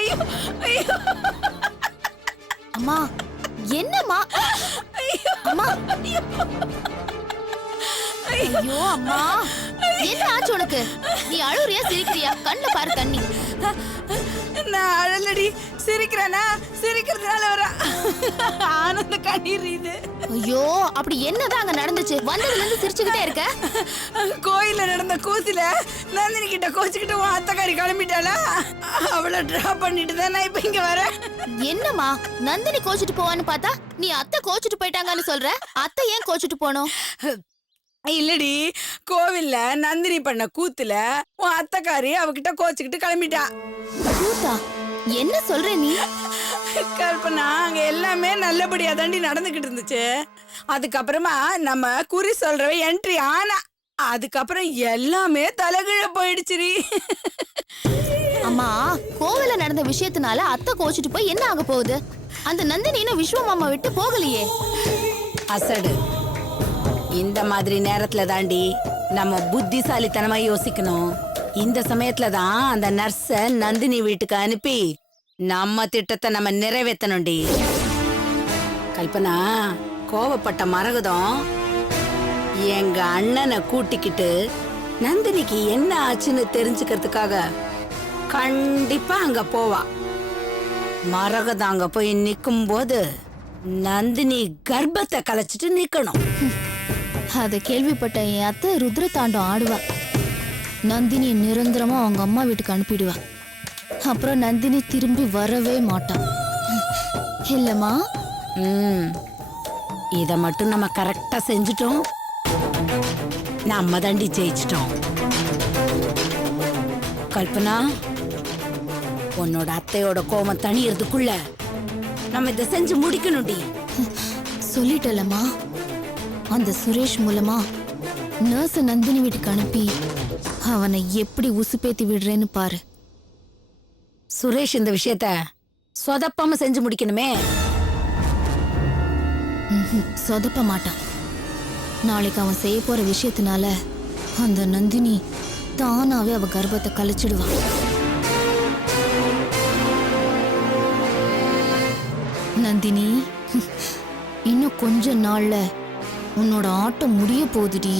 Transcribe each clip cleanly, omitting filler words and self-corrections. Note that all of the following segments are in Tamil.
ஐயோ ஐயோ அம்மா என்னம்மா? அம்மா ஐயோ அம்மா என்ன ஆச்சு உனக்கு? நீ அழுறியா சிரிக்கிறியா? கண்ணு பாரு தண்ணி. நான் அழலடி, சிரிக்கிறேனா? சிரிக்கிறதுனால வர ஆனந்த கண்ணீர் இது. ஐயோ அப்படி என்னதான் அங்க நடந்துச்சு? வந்ததுல இருந்து சிரிச்சுக்கிட்டே இருக்க. கோயில்ல நடந்த கூத்துல நந்தினி கிட்ட கோச்சுக்கிட்டு உன் அத்தைக்காரி கிளம்பிட்டாளா? அவளை டிராப் பண்ணிட்டு தான் நான் இப்ப இங்க வரேன். என்னம்மா நந்தினி கோச்சிட்டு போவான்னு பார்த்தா நீ அத்தை கோச்சிட்டு போயிட்டாங்கன்னு சொல்ற. அத்தை ஏன் கோச்சிட்டு போனோம்? இல்லடி, கோவில்ல நந்தினி பண்ண கூத்துல உன் அத்தைக்காரி அவகிட்ட கோச்சுக்கிட்டு கிளம்பிட்டா. கூத்தா? என்ன சொல்ற நீ? கல்பனா, அங்க எல்லாமே நல்லபடியா தாண்டி நடந்துகிட்டு இருந்துச்சு. அதுக்கப்புறமா நம்ம குறி சொல்றவ என்ட்ரி ஆனா அதுக்கப்புறம் எல்லாமே தலைகீழ போயிடுச்சுரி. அம்மா கோவில நடந்த விஷயத்தினால அத்தை கோச்சிட்டு போய் என்ன ஆக போகுது? அந்த நந்தினி இன்னும் விஸ்வமாமா விட்டு போகலையே. அசடு, இந்த மாதிரி நேரத்துல தாண்டி நம்ம புத்திசாலித்தனமா யோசிக்கணும். இந்த சமயத்துல தான் அந்த நர்ஸ நந்தினி வீட்டுக்கு அனுப்பி நம்ம திட்டத்தை நம்ம நிறைவேற்றணும்டி. கல்பனா, கோவப்பட்ட மரகதம் எங்க அண்ணனை கூட்டிக்கிட்டு நந்தினிக்கு என்ன ஆச்சுன்னு தெரிஞ்சுக்கிறதுக்காக கண்டிப்பா அங்க போவா. மரகதம் அங்க போய் நிக்கும் போது நந்தினி கர்ப்பத்தை கலைச்சிட்டு நிக்கணும். அத கேள்விப்பட்ட என் அத்தை ருத்ர தாண்டம் ஆடுவா. நந்தினி நிரந்தரமா அவங்க அம்மா வீட்டுக்கு அனுப்பிடுவா. அப்புறம் நந்தினி திரும்பி வரவே மாட்டான். இல்லம்மா? இத மட்டும் நம்ம கரெக்டா செஞ்சுட்டோம், நம்ம தாண்டி ஜெயிச்சிட்டோம். கல்பனா, உன்னோட அத்தையோட கோபம் தணியறதுக்குள்ள நம்ம இதை செஞ்சு முடிக்கணும்டி. சொல்லிட்டலம்மா, அந்த சுரேஷ் மூலமா நர்ஸ் நந்தினி வீட்டுக்கு அனுப்பி அவனை எப்படி உசுப்பேத்தி விடுறேன்னு பாரு. சுரேஷ் இந்த விஷயத்த சொதப்பாம செஞ்சு முடிக்கணுமே. சொதப்ப மாட்டான். நாளைக்கு அவன் செய்ய போற விஷயத்தினால அந்த நந்தினி தானாவே அவ கர்ப்பத்தை கழிச்சிடுவான். நந்தினி, இன்னும் கொஞ்ச நாள்ல உன்னோட ஆட்டம் முடிய போகுதுடி,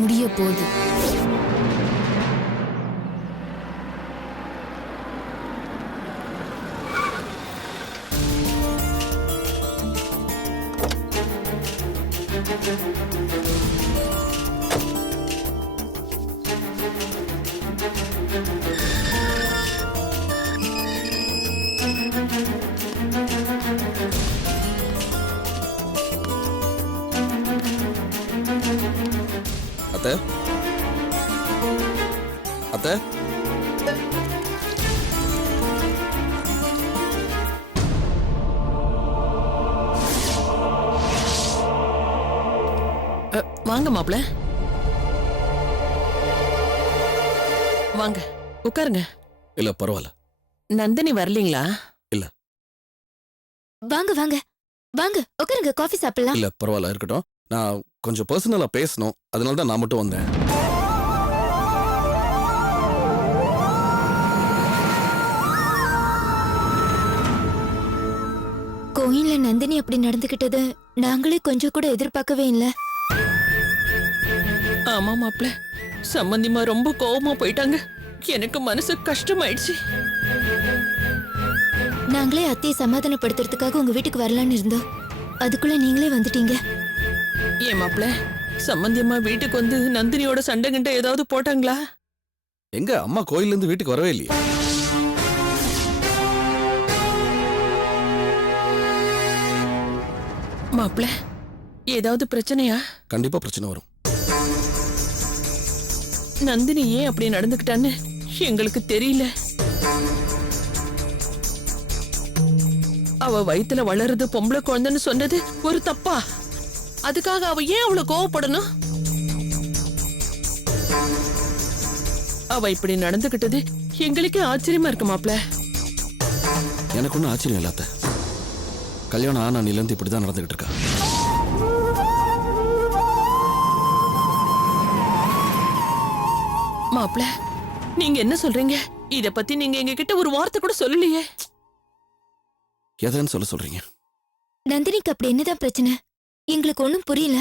முடிய போகுது. அத்தை, அத்தை, வாங்க மாப்ள, வாங்க உட்காருங்க. இல்ல பரவாயில்ல. நந்தினி வரலீங்களா? இல்ல. வாங்க வாங்க வாங்க உட்காருங்க, காஃபி சாப்பிடலாம். இல்ல பரவாயில்ல, இருக்கட்டும். நான் கொஞ்சம் பர்சனலா பேசணும், அதனால தான் நான் மட்டும் வந்தேன். கோயில்ல நந்தினி அப்படி நடந்துகிட்டது நாங்களே கொஞ்சம் கூட எதிர்பார்க்கவே இல்ல. ஆமா மாப்ள, சம்பந்திமா ரொம்ப கோவமா போயிட்டாங்க. எனக்கு மனசு கஷ்டமாயிடுச்சு. நாங்களே அத்தையை சமாதானப்படுத்துறதுக்காக உங்க வீட்டுக்கு வரலான்னு இருந்தோம். அதுக்குள்ள நீங்களே வந்துட்டீங்க. ஏன் மாப்ள, சம்பந்தியம்மா வீட்டுக்கு வந்து நந்தினியோட சண்டை கிட்ட ஏதாவது போட்டாங்களா? எங்க அம்மா கோயில்ல இருந்து வீட்டுக்கு வரவே இல்லையே. மாப்ள, ஏதாவது பிரச்சனையா? கண்டிப்பா பிரச்சனை வரும். நந்தினி ஏன் அப்படி நடந்துக்கிட்டான்னு எங்களுக்கு தெரியல. அவ வயித்துல வளருது பொம்பளை குழந்தைன்னு சொன்னது ஒரு தப்பா? அதுக்காக அவ ஏன் அவ்வளவு கோவப்படணும்? அவ இப்படி நடந்துகிட்டது எங்களுக்கே ஆச்சரியமா இருக்கு மாப்ள. எனக்கு ஒன்னும் ஆச்சரியம் இல்லாத. கல்யாணம் ஆனா நிலந்து இப்படிதான் நடந்துகிட்டு இருக்கா. மாப்ள, நீங்க என்ன சொல்றீங்க? இத பத்தி நீங்க எங்க கிட்ட ஒரு வார்த்தை கூட சொல்லலையே. எதைன்னு சொல்றீங்க? நந்தினிக்கு அப்படி என்னதான் பிரச்சனை? எங்களுக்கு ஒண்ணும் புரியல.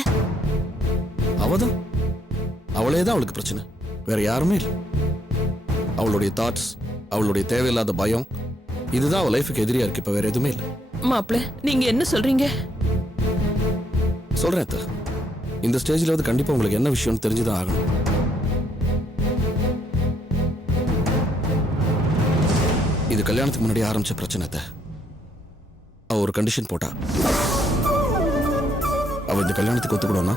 அவதான், அவளே தான் அவளுக்கு பிரச்சனை, வேற யாருமே இல்லை. அவளுடைய தாட்ஸ், அவளுடைய தேவையில்லாத பயம், இதுதான் அவள் லைஃபுக்கு எதிரியா இருக்கு. இப்ப வேற எதுவுமே இல்லை. மாப்பிள்ள, நீங்க என்ன சொல்றீங்க? சொல்றேன் அத்தை. இந்த ஸ்டேஜ்ல வந்து கண்டிப்பா உங்களுக்கு என்ன விஷயம்னு தெரிஞ்சுதான் ஆகணும். இது கல்யாணத்துக்கு முன்னாடி ஆரம்பிச்ச பிரச்சனை அத்தை. அவ ஒரு கண்டிஷன் போட்டா. அவ இந்த கல்யாணத்துக்கு ஒத்துக்கணும்னா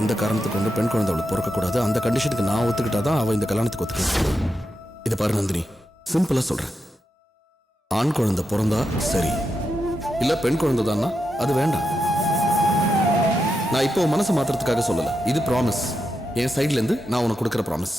எந்த காரணத்துக்கு கொண்டு பெண் குழந்தை அவளுக்கு பிறக்கக்கூடாது. அந்த கண்டிஷனுக்கு நான் ஒத்துக்கிட்டாதான் அவ இந்த கல்யாணத்துக்கு ஒத்துக்கணும். இதை பாரு நந்தினி, சிம்பிளா சொல்றேன். ஆண் குழந்தை பிறந்தா சரி, இல்ல பெண் குழந்தை தான்னா அது வேண்டாம். நான் இப்போ மனசை மாத்துறதுக்காக சொல்லல, இது ப்ராமிஸ். என் சைட்ல இருந்து நான் உனக்கு கொடுக்குற ப்ராமிஸ்.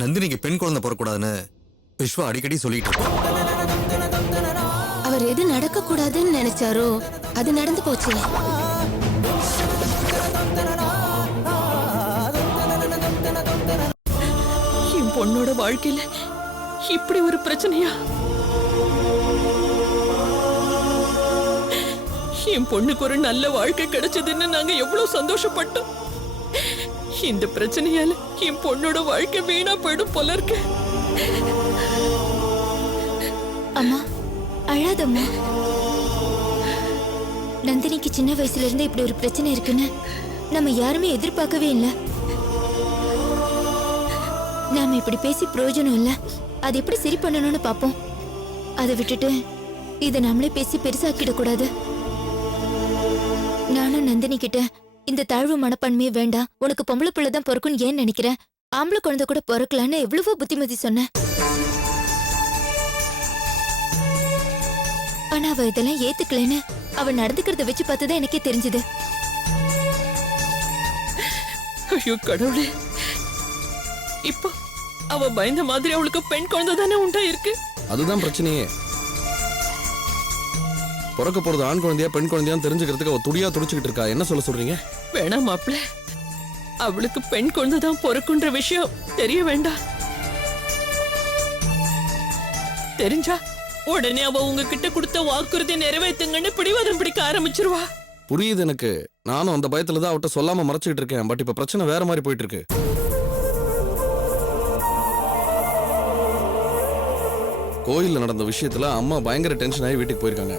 நந்தினிக்கு பெண் குழந்தை பிறக்கூடாதுன்னு விஸ்வா அடிக்கடி சொல்லிட்டு இருப்பான். அவர் எது நடக்க கூடாதுன்னு நினைச்சாரோ அது நடந்து போச்சு. என் பொண்ணோட வாழ்க்கையில இப்படி ஒரு பிரச்சனையா? என் பொண்ணுக்கு ஒரு நல்ல வாழ்க்கை கிடைச்சதுன்னு நாங்க எவ்வளவு சந்தோஷப்பட்டோம். இந்த பிரச்சனையால என் பொண்ணோட வாழ்க்கை வீணா போயிடும் போல இருக்கு. அம்மா அழாதம்மா. நந்தினிக்கு சின்ன வயசுல இருந்து இப்படி ஒரு பிரச்சனை இருக்குன்னு நம்ம யாருமே எதிர்பார்க்கவே இல்லை. நாம இப்படி பேசி பிரயோஜனம் இல்ல. அது எப்படி சரி பண்ணணும்னு பாப்போம். அதை விட்டுட்டு இதை நம்மளே பேசி பெருசாக்கிட கூடாது. நானும் நந்தினி கிட்ட இந்த தாழ்வு மனப்பான்மையே வேண்டாம், உனக்கு பொம்பளை பிள்ளை தான் பிறக்கும்னு ஏன் நினைக்கிறேன், ஆம்பளை குழந்தை கூட பிறக்கலான்னு எவ்வளவோ புத்திமதி சொன்னேன். ஆனா அவ இதெல்லாம் ஏத்துக்கலன்னு அவ நடந்துக்கிறத வச்சு பார்த்துதான் எனக்கே தெரிஞ்சது. ஐயோ கடவுளே, இப்போ அவ பயந்த மாதிரி அவளுக்கு பெண் குழந்தை தானே உண்டா இருக்கு. அதுதான் பிரச்சனையே. பிறக்க போறது ஆண் குழந்தையா பெண் குழந்தையான்னு தெரிஞ்சுக்கிறதுக்கு அவ துடியா துடிச்சுக்கிட்டு இருக்கா. என்ன சொல்றீங்க? வேணாம் மாப்பிள்ள, அவளுக்கு பெண் குழந்தை தான் பிறக்குன்ற விஷயம் தெரிய வேண்டாம். தெரிஞ்சா உடனே அவ உங்ககிட்ட கொடுத்த வாக்குறுதியை நிறைவேற்றுங்கன்னு பிடிவாதம் பிடிக்க ஆரம்பிச்சிருவா. புரியுது எனக்கு. நானும் அந்த பயத்துல தான் அவட்ட சொல்லாம மறைச்சிட்டு இருக்கேன். பட் இப்ப பிரச்சனை வேற மாதிரி போயிட்டு இருக்கு. கோயில்ல நடந்த விஷயத்துல அம்மா பயங்கர டென்ஷன் ஆகி வீட்டுக்கு போயிருக்காங்க.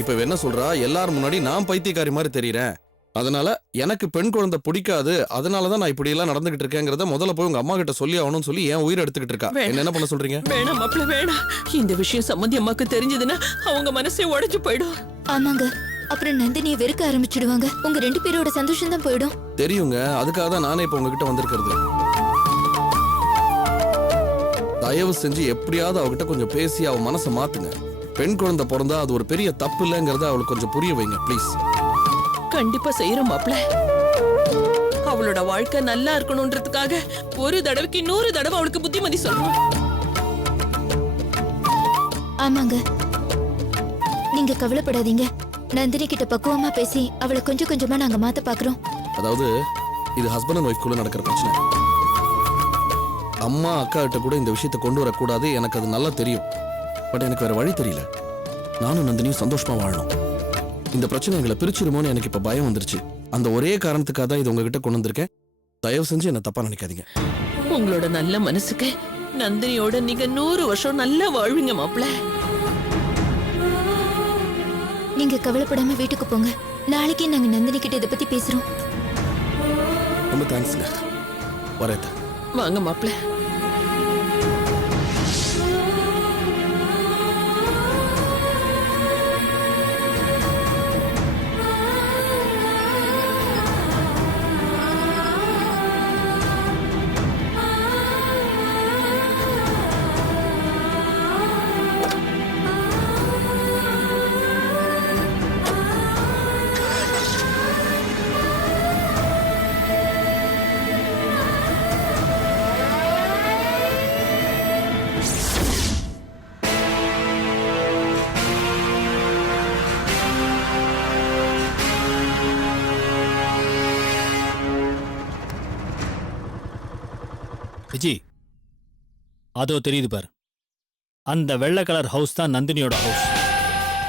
இப்ப என்ன சொல்றா, எல்லாரும் முன்னாடி நான் பைத்தியக்காரி மாதிரி தெரியறேன், அதனால எனக்கு பெண் குழந்தை பிடிக்காது, அதனாலதான் நான் இப்படி எல்லாம் நடந்துகிட்டு இருக்கேங்கிறத முதல்ல போய் உங்க அம்மா கிட்ட சொல்லி ஆகணும்னு சொல்லி என் உயிரை எடுத்துக்கிட்டு இருக்கா. என்ன பண்ண சொல்றீங்க? வேணாம் மாப்பிள்ள வேணாம். இந்த விஷயம் சம்பந்தி அம்மாக்கு தெரிஞ்சதுன்னா அவங்க மனசே உடைஞ்சு போயிடும். ஆமாங்க, அப்புறம் நந்தினியை வெறுக்க ஆரம்பிச்சிடுவாங்க. உங்க 2 பேரோட சந்தோஷம் தான் போயிடும். தெரியுங்க, அதுக்காக தான் நானே இப்ப உங்ககிட்ட வந்திருக்கிறது. தயவு செஞ்சு எப்படியாவது அவகிட்ட கொஞ்சம் பேசி அவ மனசை மாத்துங்க. பெண் குழந்தை பிறந்தா அது ஒரு பெரிய தப்பு இல்லைங்கிறத அவளுக்கு கொஞ்சம் புரிய வைங்க ப்ளீஸ். கண்டிப்பா செய்யறோம் மாப்பிள்ள. அவளோட வாழ்க்கை நல்லா இருக்கணும்ன்றதுக்காக ஒரு தடவைக்கு 100 தடவை அவளுக்கு புத்திமதி சொல்லணும். ஆமாங்க, நீங்க கவலைப்படாதீங்க. நந்தினி கிட்ட பக்குவமா பேசி அவளை கொஞ்சம் கொஞ்சமா நாங்க மாத்த பாக்குறோம். அதாவது இது ஹஸ்பண்ட் அண்ட் ஒய்ஃப்குள்ள நடக்கிற பிரச்சனை. அம்மா அக்கா கிட்ட கூட இந்த விஷயத்தை கொண்டு வரக்கூடாது, எனக்கு அது நல்லா தெரியும். பட் எனக்கு வேற வழி தெரியல. நானும் நந்தினியும் சந்தோஷமா வாழணும். இந்த பிரச்சனை எங்களை பிரிச்சிருமோன்னு எனக்கு இப்ப பயம் வந்துருச்சு. அந்த ஒரே காரணத்துக்காக தான் இது உங்ககிட்ட கொண்டு வந்திருக்கேன். தயவு செஞ்சு என்ன தப்பா நினைக்காதீங்க. உங்களோட நல்ல மனசுக்கு நந்தினியோட நீங்க 100 வருஷம் நல்லா வாழ்வீங்க மாப்பிள்ள. நீங்க கவலைப்படாம வீட்டுக்கு போங்க. நாளைக்கே நாங்க நந்தினி கிட்ட இதை பத்தி பேசுறோம். ரொம்ப தேங்க்ஸ்ங்க. வரேன். வாங்க மாப்பிள்ள. விஜி, அதோ தெரியுது பார், அந்த வெள்ளை கலர் ஹவுஸ் தான் நந்தினியோட ஹவுஸ்.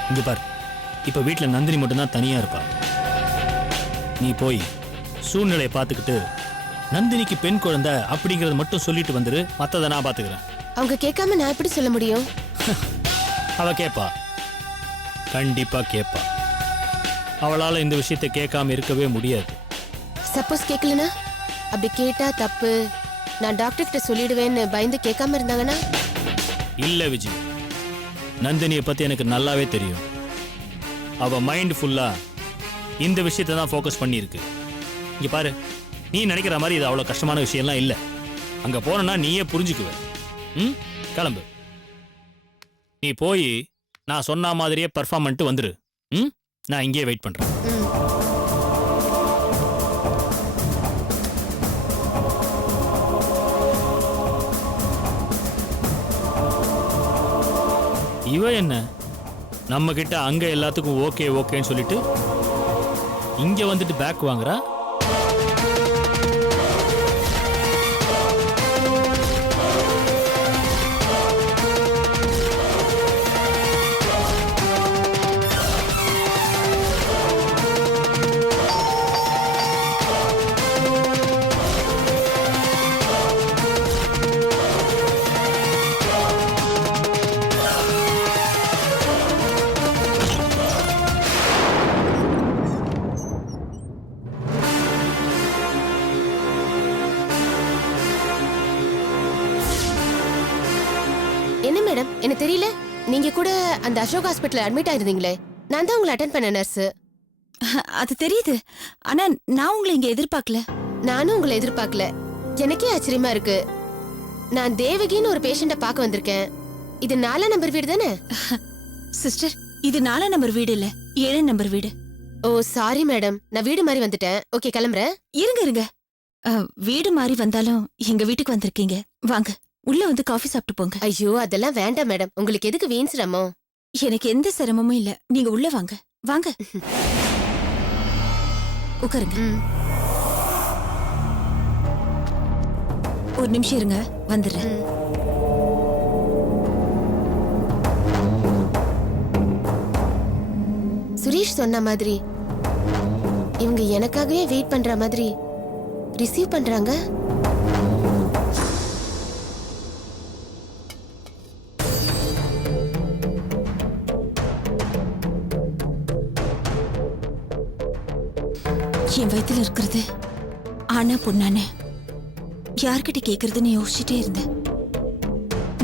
இங்க பார், இப்ப வீட்டுல நந்தினி மட்டும்தான் தனியா இருப்பா. நீ போய் சூழ்நிலையை பார்த்துக்கிட்டு நந்தினிக்கு பெண் குழந்தை அப்படிங்கறத மட்டும் சொல்லிட்டு வந்துரு, மத்ததை நான் பாத்துக்கிறேன். அவங்க கேட்காம நான் எப்படி சொல்ல முடியும்? அவ கேப்பா, கண்டிப்பா கேப்பா. அவளால இந்த விஷயத்தை கேட்காம இருக்கவே முடியாது. சப்போஸ் கேட்கலனா? அப்படி கேட்டா தப்பு, நான் டாக்டர் கிட்ட சொல்லிடுவேன்னு பயந்து கேட்காம இருந்தாங்கன்னா? இல்ல விஜய், நந்தினியை பத்தி எனக்கு நல்லாவே தெரியும். அவ மைண்ட் ஃபுல்லா இந்த விஷயத்தை தான் ஃபோக்கஸ் பண்ணியிருக்கு. இங்க பாரு, நீ நினைக்கிற மாதிரி இது அவ்வளவு கஷ்டமான விஷயம்லாம் இல்ல. அங்க போனா நீயே புரிஞ்சுக்குவ. கிளம்பு. நீ போய் நான் சொன்ன மாதிரியே பர்ஃபார்ம் பண்ணிட்டு வந்துரு. நான் இங்கேயே வெயிட் பண்றேன். இவ என்ன நம்ம கிட்ட அங்க எல்லாத்துக்கும் ஓகே ஓகேன்னு சொல்லிட்டு இங்க வந்துட்டு பேக் வாங்குறா. என்ன மேடம், எனக்கு தெரியல. நீங்க கூட அந்த அசோக் ஹாஸ்பிட்டல் அட்மிட் ஆயிருந்தீங்களே, நான் தான் உங்களை அட்டென்ட் பண்ண நர்ஸ். அது தெரியுது, ஆனா நான் உங்களை இங்க எதிர்பார்க்கல. நானும் உங்களை எதிர்பார்க்கல. எனக்கே ஆச்சரியமா இருக்கு. நான் தேவகின்னு ஒரு பேஷண்ட பார்க்க வந்திருக்கேன். இது 4 நம்பர் வீடு தானே? சிஸ்டர், இது 4 நம்பர் வீடு இல்ல, 7 நம்பர் வீடு. ஓ சாரி மேடம், நான் வீடு மாதிரி வந்துட்டேன். ஓகே, கிளம்புறேன். இருங்க இருங்க, வீடு மாறி வந்தாலும் எங்க வீட்டுக்கு வந்திருக்கீங்க, வாங்க உள்ள வந்து காஃபி சாப்பிட்டு போங்க. ஐயோ அதெல்லாம் வேண்டாம் மேடம், உங்களுக்கு எதுக்கு வீண் சிரமம்? எனக்கு எந்த சிரமமும் இல்ல, நீங்க உள்ள வாங்க வாங்க. உட்காருங்க. ஒரு நிமிஷம் இருங்க, வந்துடுறேன். சுரேஷ் சொன்ன மாதிரி இவங்க எனக்காகவே வெயிட் பண்ற மாதிரி ரிசீவ் பண்றாங்க. என் வயித்துல இருக்கிறது ஆனா பொண்ணானே யார்கிட்ட கேக்குறதுன்னு யோசிச்சுட்டே இருந்தேன்.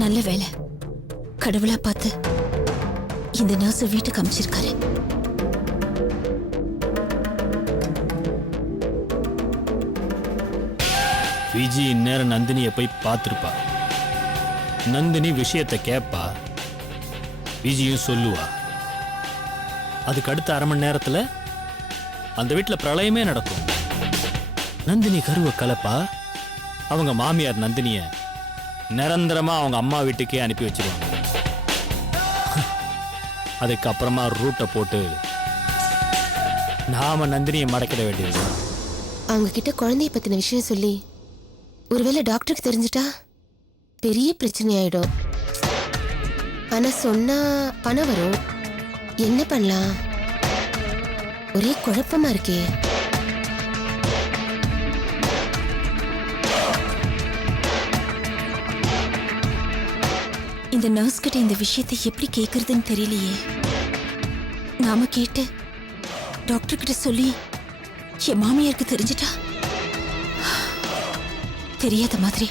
நல்ல வேலை, கடவுளா பார்த்து இந்த நர்ஸ் வீட்டுக்கு அமைச்சிருக்காரு. விஜி இந்நேரம் நந்தினியை போய் பார்த்துருப்பா. நந்தினி விஷயத்தை கேட்பா, விஜியும் சொல்லுவா. அதுக்கு அடுத்த 1/2 மணி நேரத்துல அந்த வீட்டில் பிரளயமே நடக்கும். நந்தினி கருவை கலப்பா, அவங்க மாமியார் நந்தினிய நிரந்தரமா அவங்க அம்மா வீட்டுக்கே அனுப்பி வச்சிருவாங்க. அதுக்கப்புறமா ரூட்டை போட்டு நாம நந்தினியை மடக்கிட வேண்டியது. அவங்க கிட்ட குழந்தைய பத்தின விஷயம் சொல்லி ஒருவேளை டாக்டருக்கு தெரிஞ்சிட்டா பெரிய பிரச்சனை ஆயிடும். ஆனா சொன்னா பணம் வரும், என்ன பண்ணலாம்? ஒரே குழப்பமா இருக்கே. இந்த நர்ஸ் கிட்ட இந்த விஷயத்தை எப்படி கேக்குறதுன்னு தெரியலையே. நாம கேட்டு டாக்டர் கிட்ட சொல்லி என் மாமியாருக்கு தெரிஞ்சிட்டா தெரியாத மாதிரி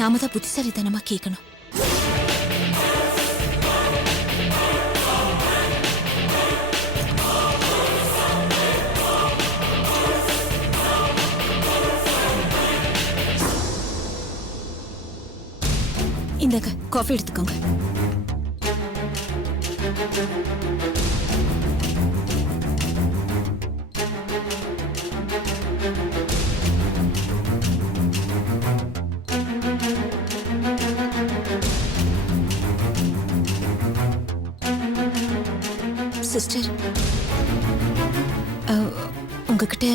நாம தான் புத்திசாலித்தனமா கேட்கணும். இந்தாங்க காஃபி எடுத்துக்கோங்க. சிஸ்டர், உங்ககிட்ட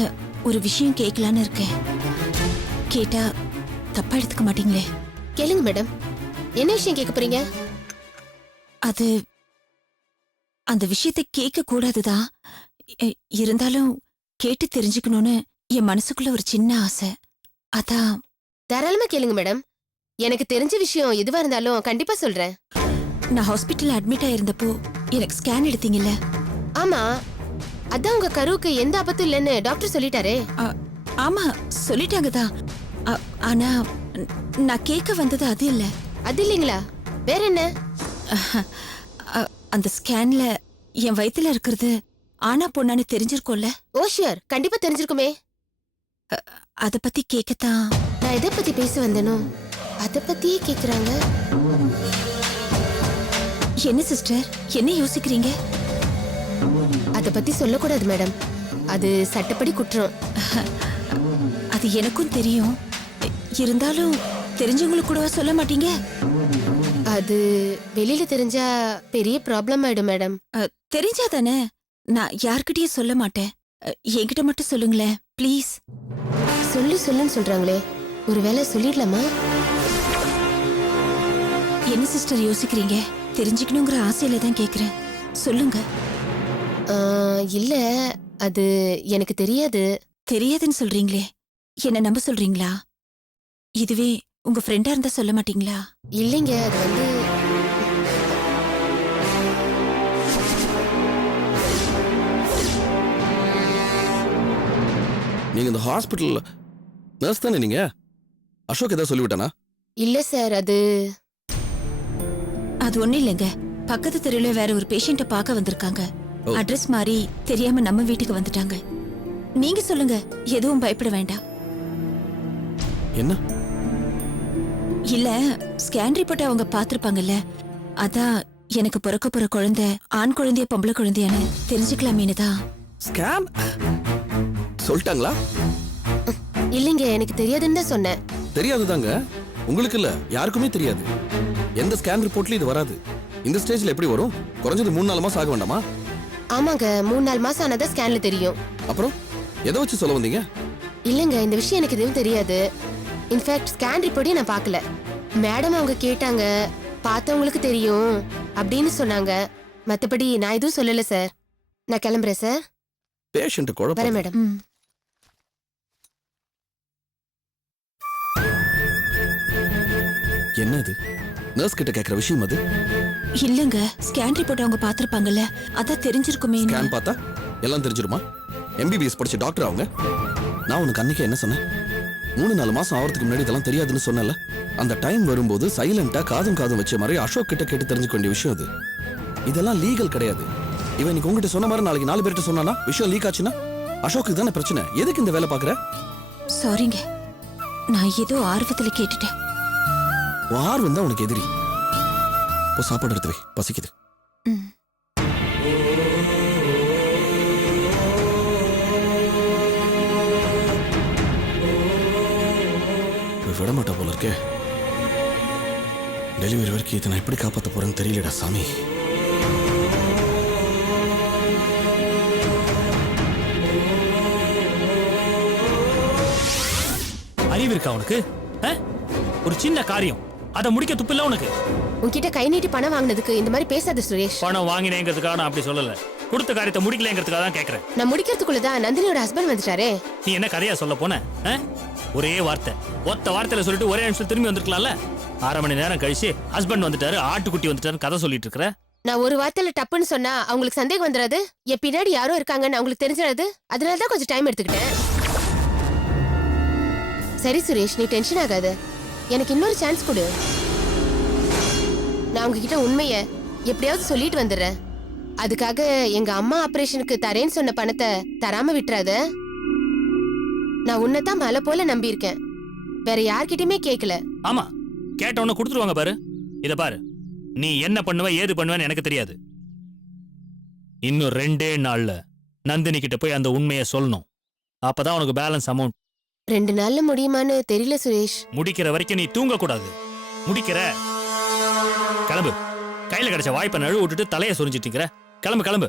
ஒரு விஷயம் கேட்கலான்னு இருக்கேன். கேட்டா தப்பா எடுத்துக்க மாட்டீங்களே? கேளுங்க மேடம், என்ன விஷயம் கேட்க போறீங்க? அது அந்த விஷயத்தை கேட்க கூடாதுதான். இருந்தாலும் கேட்டு தெரிஞ்சுக்கணும்னு என் மனசுக்குள்ள ஒரு சின்ன ஆசை. அதான். தாராளமா கேளுங்க மேடம். எனக்கு தெரிஞ்ச விஷயம் எதுவா இருந்தாலும் கண்டிப்பா சொல்றேன். நான் ஹாஸ்பிட்டல்ல அட்மிட் ஆயிருந்தப்போ எனக்கு ஸ்கேன் எடுத்தீங்கல்ல? ஆமா, அதான் உங்க கருவுக்கு எந்த ஆபத்தும் இல்லைன்னு டாக்டர் சொல்லிட்டாரே. ஆமா, சொல்லிட்டாங்க தான். ஆனா நான் கேட்க வந்தது அது இல்ல. அது இல்லைங்களா? வேற என்ன? அந்த ஸ்கேன்ல என் வயித்துல இருக்கிறது ஆனா பொண்ணான்னு தெரிஞ்சிருக்கோம்ல? ஓ ஷியர், கண்டிப்பா தெரிஞ்சிருக்குமே. அத பத்தி கேட்கத்தான். நான் எதை பத்தி பேச வந்தேனோ அத பத்தியே கேக்குறாங்க. என்ன சிஸ்டர், என்ன யோசிக்கிறீங்க? அத பத்தி சொல்லக்கூடாது மேடம், அது சட்டப்படி குற்றம். அது எனக்கும் தெரியும். இருந்தாலும் தெரிஞ்சவங்களுக்கு கூடவா சொல்ல மாட்டீங்க? அது வெளியில தெரிஞ்சா பெரிய ப்ராப்ளம் ஆயிடும் மேடம். தெரிஞ்சாதானே. நான் யார்கிட்டயும் சொல்ல மாட்டேன். என்கிட்ட மட்டும் சொல்லுங்களேன் ப்ளீஸ். சொல்லுன்னு சொல்றாங்களே, ஒருவேளை சொல்லிடலாமா? என்ன சிஸ்டர் யோசிக்கிறீங்க? தெரிஞ்சுக்கணுங்கிற ஆசையில தான் கேக்குறேன். சொல்லுங்க. இல்ல, அது எனக்கு தெரியாது. தெரியாதுன்னு சொல்றீங்களே, என்ன நம்ப சொல்றீங்களா? இதுவே உங்க ஃப்ரெண்டா இருந்தா சொல்ல மாட்டீங்களா? இல்லைங்க, அது வந்து நீங்க இந்த ஹாஸ்பிட்டல் நர்ஸ் தானே நீங்க? அசோக் ஏதாவது சொல்லிவிட்டானா? இல்ல சார், அது ஒண்ணும் இல்லைங்க. பக்கத்து தெருவுல வேற ஒரு பேஷண்ட்ட பார்க்க வந்திருக்காங்க. அட்ரஸ் மாறி தெரியாம நம்ம வீட்டுக்கு வந்துட்டாங்க. நீங்க சொல்லுங்க, எதுவும் பயப்பட வேண்டாம். என்ன? இல்ல, ஸ்கேன் ரிப்போர்ட் அவங்க பாத்திருப்பாங்கல்ல, அதான் எனக்கு பிறக்க போற குழந்தை ஆண் குழந்தைய பொம்பளை குழந்தையான்னு தெரிஞ்சுக்கலாமேனு தான். ஸ்கேன் சொல்லிட்டாங்களா? இல்லைங்க, எனக்கு தெரியாதுன்னு தான் சொன்னேன். தெரியாதுதாங்க. உங்களுக்கு இல்ல, யாருக்குமே தெரியாது. எந்த ஸ்கேன் ரிப்போர்ட்லயும் இது வராது. இந்த ஸ்டேஜ்ல எப்படி வரும்? குறைஞ்சது 3-4 மாசம் ஆக வேண்டாமா? ஆமாங்க, 3-4 மாசம் ஆனதா ஸ்கேன்ல தெரியும். அப்புறம் எதை வச்சு சொல்ல வந்தீங்க? இல்லைங்க, இந்த விஷயம் எனக்கு எதுவும் தெரியாது. இன்ஃபேக்ட் ஸ்கேன் ரிப்போர்ட்டையும் நான் பார்க்கல. மேடம் அவங்க கேட்டாங்க, பார்த்தவங்களுக்கு தெரியும் அப்படின்னு சொன்னாங்க. மத்தபடி நான் எதுவும் சொல்லல சார். நான் கிளம்புறேன் சார். பேஷண்ட் குழப்பம். வரேன் மேடம். என்னது? நர்ஸ் கிட்ட கேக்குற விஷயம் அது? இல்லங்க, ஸ்கேன் ரிப்போர்ட் அவங்க பாத்திருப்பாங்கல்ல, அதான் தெரிஞ்சிருக்குமே. ஸ்கேன் பார்த்தா எல்லாம் தெரிஞ்சிருமா? MBBS படிச்ச டாக்டர் அவங்க. நான் உனக்கு அன்னைக்கு என்ன சொன்னேன்? 3-4 மாசம் ஆகிறதுக்கு முன்னாடி இதெல்லாம் தெரியாதுன்னு சொன்னல. அந்த டைம் வரும்போது சைலண்டா காதும் வச்ச மாதிரி அசோக் கிட்ட கேட்டு தெரிஞ்சுக்க வேண்டிய விஷயம் அது. இதெல்லாம் லீகல் கிடையாது. இவன் இன்னைக்கு உங்ககிட்ட சொன்ன மாதிரி நாளைக்கு 4 பேர்கிட்ட சொன்னானா விஷயம் லீக் ஆச்சுன்னா அசோக்கு தானே பிரச்சனை. எதுக்கு இந்த வேலை பாக்குற? சாரிங்க, நான் ஏதோ ஆர்வத்துல கேட்டுட்டேன். ஆர்வம் தான் உனக்கு எதிரி. இப்போ சாப்பாடு எடுத்து வை, பசிக்குது. விட மாட்டா போல இருக்கே. டெலிவரி வரைக்கும் இதை நான் எப்படி காப்பாற்ற போறேன்னு தெரியலடா சாமி. அறிவு இருக்கா உனக்கு? ஒரு சின்ன காரியம் அதை முடிக்க துப்பில்ல உனக்கு? உன்கிட்ட கை நீட்டி பணம் வாங்கினதுக்கு இந்த மாதிரி பேசாத சுரேஷ். பணம் வாங்கினேங்கிறதுக்காக நான் அப்படி சொல்லல. கொடுத்த காரியத்தை முடிக்கலங்கிறதுக்காக தான் கேட்கறேன். நான் முடிக்கிறதுக்குள்ளதான் நந்தினியோட ஹஸ்பண்ட் வந்துட்டாரே. நீ என்ன கதையா சொல்ல போன? ஒரே வார்த்தை, ஒத்த வார்த்தையில சொல்லிட்டு ஒரே நிமிஷம் திரும்பி வந்திருக்கலாம்ல. 1/2 மணி நேரம் கழிச்சு ஹஸ்பண்ட் வந்துட்டாரு, ஆட்டுக்குட்டி வந்துட்டாரு கதை சொல்லிட்டு இருக்கிற. நான் ஒரு வார்த்தையில டப்புன்னு சொன்னா அவங்களுக்கு சந்தேகம் வந்துடாது? என் பின்னாடி யாரோ இருக்காங்கன்னு அவங்களுக்கு தெரிஞ்சிடாது? அதனாலதான் கொஞ்சம் டைம் எடுத்துக்கிட்டேன். சரி சுரேஷ், நீ டென்ஷன் ஆகாத. எனக்கு இன்னொரு சான்ஸ் கொடு. நான் உங்ககிட்ட உண்மைய எப்படியாவது சொல்லிட்டு வந்துடுறேன். அதுக்காக எங்க அம்மா ஆபரேஷனுக்கு தரேன்னு சொன்ன பணத்தை தராம விட்டுறாத. நான் உன்னைத்தான் மலை போல நம்பியிருக்கேன், வேற யார்கிட்டயுமே கேட்கல. ஆமா, கேட்டவன கொடுத்துருவாங்க பாரு. இத பாரு, நீ என்ன பண்ணுவ ஏது பண்ணுவேன்னு எனக்கு தெரியாது. இன்னும் 2 நாள்ல நந்தினி கிட்ட போய் அந்த உண்மையை சொல்லணும். அப்பதான் உனக்கு பேலன்ஸ் அமௌண்ட். 2 நாள்ல முடியுமான்னு தெரியல சுரேஷ். முடிக்கிற வரைக்கும் நீ தூங்க கூடாது. முடிக்கிற கிளம்பு. கையில கிடைச்ச வாய்ப்பை நழுவு விட்டுட்டு தலையை சொரிஞ்சிட்டு கிளம்பு கிளம்பு.